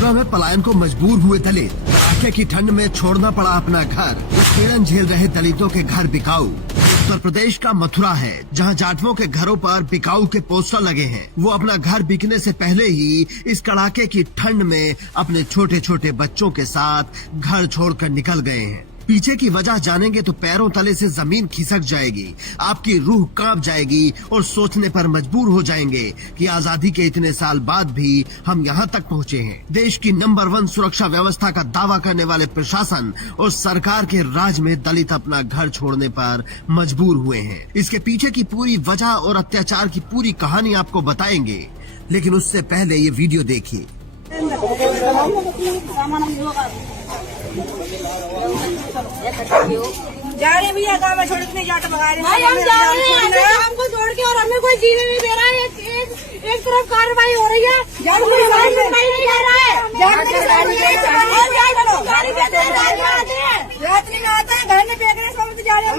मथुरा में पलायन को मजबूर हुए दलित, कड़ाके की ठंड में छोड़ना पड़ा अपना घर। उत्पीड़न झेल रहे दलितों के घर बिकाऊ। उत्तर प्रदेश का मथुरा है, जहां जाटवों के घरों पर बिकाऊ के पोस्टर लगे हैं। वो अपना घर बिकने से पहले ही इस कड़ाके की ठंड में अपने छोटे छोटे बच्चों के साथ घर छोड़कर निकल गए हैं। पीछे की वजह जानेंगे तो पैरों तले से जमीन खिसक जाएगी, आपकी रूह कांप जाएगी और सोचने पर मजबूर हो जाएंगे कि आजादी के इतने साल बाद भी हम यहाँ तक पहुँचे हैं। देश की नंबर 1 सुरक्षा व्यवस्था का दावा करने वाले प्रशासन और सरकार के राज में दलित अपना घर छोड़ने पर मजबूर हुए हैं। इसके पीछे की पूरी वजह और अत्याचार की पूरी कहानी आपको बताएंगे, लेकिन उससे पहले ये वीडियो देखिए। जा रहे भैया, गाँव में छोड़ के जाट भगा रहे भाई, हम जा रहे हैं हमको छोड़ के, और हमें कोई जीने नहीं दे रहा है। एक तरफ कार्रवाई हो रही है, कोई सुनवाई नहीं कर रहा है। रात नहीं आता है, घर में फेंक रहे, समझ जा रहे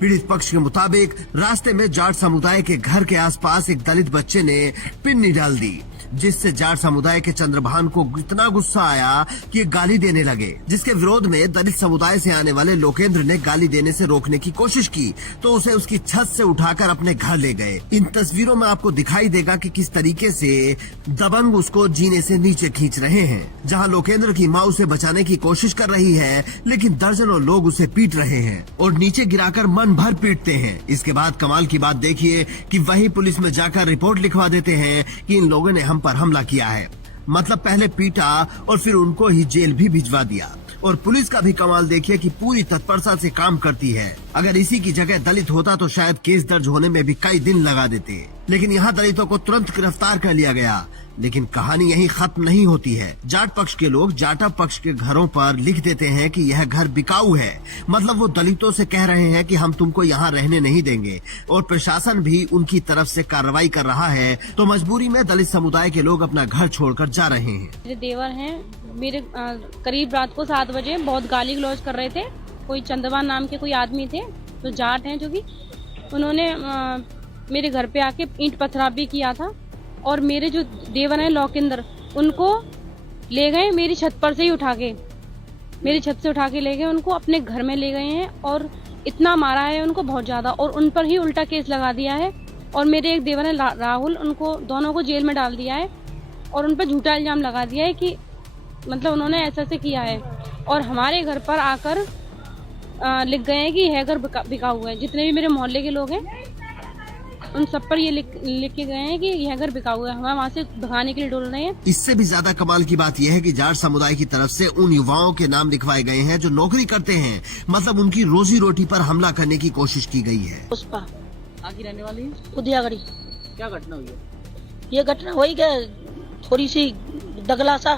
पीड़ित पक्ष के मुताबिक रास्ते में जाट समुदाय के घर के आसपास एक दलित बच्चे ने पिन्नी डाल दी, जिससे जाट समुदाय के चंद्रभान को इतना गुस्सा आया कि गाली देने लगे। जिसके विरोध में दलित समुदाय से आने वाले लोकेंद्र ने गाली देने से रोकने की कोशिश की तो उसे उसकी छत से उठाकर अपने घर ले गए। इन तस्वीरों में आपको दिखाई देगा कि किस तरीके से दबंग उसको जीने से नीचे खींच रहे हैं। जहां लोकेंद्र की माँ उसे बचाने की कोशिश कर रही है, लेकिन दर्जनों लोग उसे पीट रहे हैं और नीचे गिराकर मन भर पीटते हैं। इसके बाद कमाल की बात देखिए कि वही पुलिस में जाकर रिपोर्ट लिखवा देते हैं कि इन लोगों ने हम पर हमला किया है। मतलब पहले पीटा और फिर उनको ही जेल भी भिजवा दिया। और पुलिस का भी कमाल देखिए कि पूरी तत्परता से काम करती है। अगर इसी की जगह दलित होता तो शायद केस दर्ज होने में भी कई दिन लगा देते, लेकिन यहाँ दलितों को तुरंत गिरफ्तार कर लिया गया। लेकिन कहानी यहीं खत्म नहीं होती है। जाट पक्ष के लोग जाटा पक्ष के घरों पर लिख देते हैं कि यह घर बिकाऊ है। मतलब वो दलितों से कह रहे हैं कि हम तुमको यहाँ रहने नहीं देंगे, और प्रशासन भी उनकी तरफ से कार्रवाई कर रहा है। तो मजबूरी में दलित समुदाय के लोग अपना घर छोड़कर जा रहे हैं। मेरे देवर हैं, मेरे करीब रात को 7 बजे बहुत गाली गलौज कर रहे थे। कोई चंद्रभान नाम के कोई आदमी थे तो जाट हैं, जो कि उन्होंने मेरे घर पे आके ईंट पथराव भी किया था। और मेरे जो देवर हैं लोकेंद्र, उनको ले गए मेरी छत पर से ही उठा के, मेरी छत से उठा के ले गए, उनको अपने घर में ले गए हैं और इतना मारा है उनको बहुत ज्यादा, और उन पर ही उल्टा केस लगा दिया है। और मेरे एक देवर है राहुल, उनको दोनों को जेल में डाल दिया है और उन पर झूठा इल्जाम लगा दिया है कि मतलब उन्होंने ऐसा से किया है। और हमारे घर पर आकर लिख गए हैं कि यह घर बिका हुआ है। जितने भी मेरे मोहल्ले के लोग हैं उन सब पर ये लिख के गए हैं कि यह घर बिका हुआ है। हमें वहाँ से भगाने के लिए डोल रहे हैं। इससे भी ज्यादा कमाल की बात यह है कि जाट समुदाय की तरफ से उन युवाओं के नाम लिखवाए गए हैं जो नौकरी करते हैं। मतलब उनकी रोजी रोटी पर हमला करने की कोशिश की गई है। पुष्पा आगे रहने वाली उदियागढ़ी। क्या घटना हुई है? ये घटना हुई कि थोड़ी सी डगला सा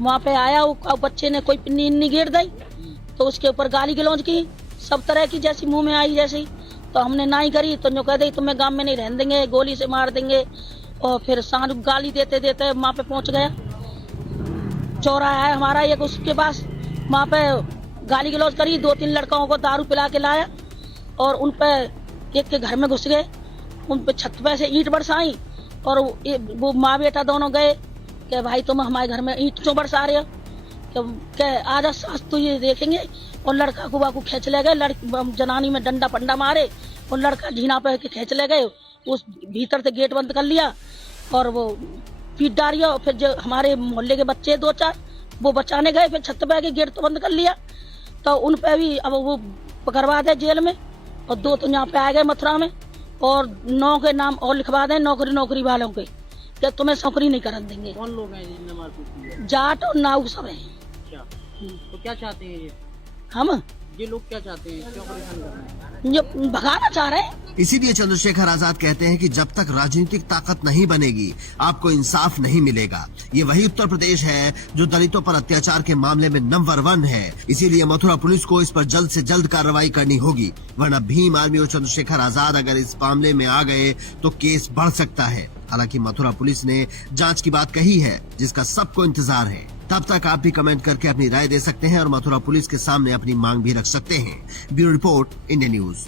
वहाँ पे आया, वो बच्चे ने कोई पिन्नी गिर दी तो उसके ऊपर गाली गलौज की, सब तरह की, जैसी मुंह में आई जैसी। तो हमने ना ही करी तो जो कह दी तुम्हें गांव में नहीं रहने देंगे, गोली से मार देंगे। और फिर सांझ गाली देते देते वहाँ पे पहुँच गया। चौराहा है हमारा एक, उसके पास वहाँ पे गाली गलौज करी। 2-3 लड़काओं को दारू पिला के लाया और उन पे एक के घर में घुस गए, उन पे छत पे से ईंट बरसाई। और वो माँ बेटा दोनों गए कि भाई तुम हमारे घर में ईंट क्यों बरसा रहे हो, कि आजा सास तो ये देखेंगे। और लड़का को वाकू खींच ले गए, जनानी में डंडा पंडा मारे और लड़का झीना पे खींच ले गए। उस भीतर से गेट बंद कर लिया और वो पीट डालिया। और फिर जो हमारे मोहल्ले के बच्चे 2-4 वो बचाने गए, फिर छत पे आके गेट तो बंद कर लिया। तो उन पे भी अब वो पकड़वा दे जेल में, और 2 तो यहाँ पे आ गए मथुरा में, और 9 के नाम और लिखवा दें नौकरी वालों के, कि तुम्हें नौकरी नहीं करने देंगे। कौन लोग हैं जिनने मारपीट की है? जाट और नाऊ सब है। क्या तो क्या चाहते हैं हम ये लोग क्या चाहते हैं, क्यों परेशान कर रहे हैं? जो भगाना चाह रहे हैं। इसीलिए चंद्रशेखर आजाद कहते हैं कि जब तक राजनीतिक ताकत नहीं बनेगी आपको इंसाफ नहीं मिलेगा। ये वही उत्तर प्रदेश है जो दलितों पर अत्याचार के मामले में नंबर 1 है। इसीलिए मथुरा पुलिस को इस पर जल्द से जल्द कार्रवाई करनी होगी, वरना भीम आर्मी और चंद्रशेखर आजाद अगर इस मामले में आ गए तो केस बढ़ सकता है। हालांकि मथुरा पुलिस ने जांच की बात कही है, जिसका सबको इंतजार है। तब तक आप भी कमेंट करके अपनी राय दे सकते हैं और मथुरा पुलिस के सामने अपनी मांग भी रख सकते हैं। Bureau report, India news.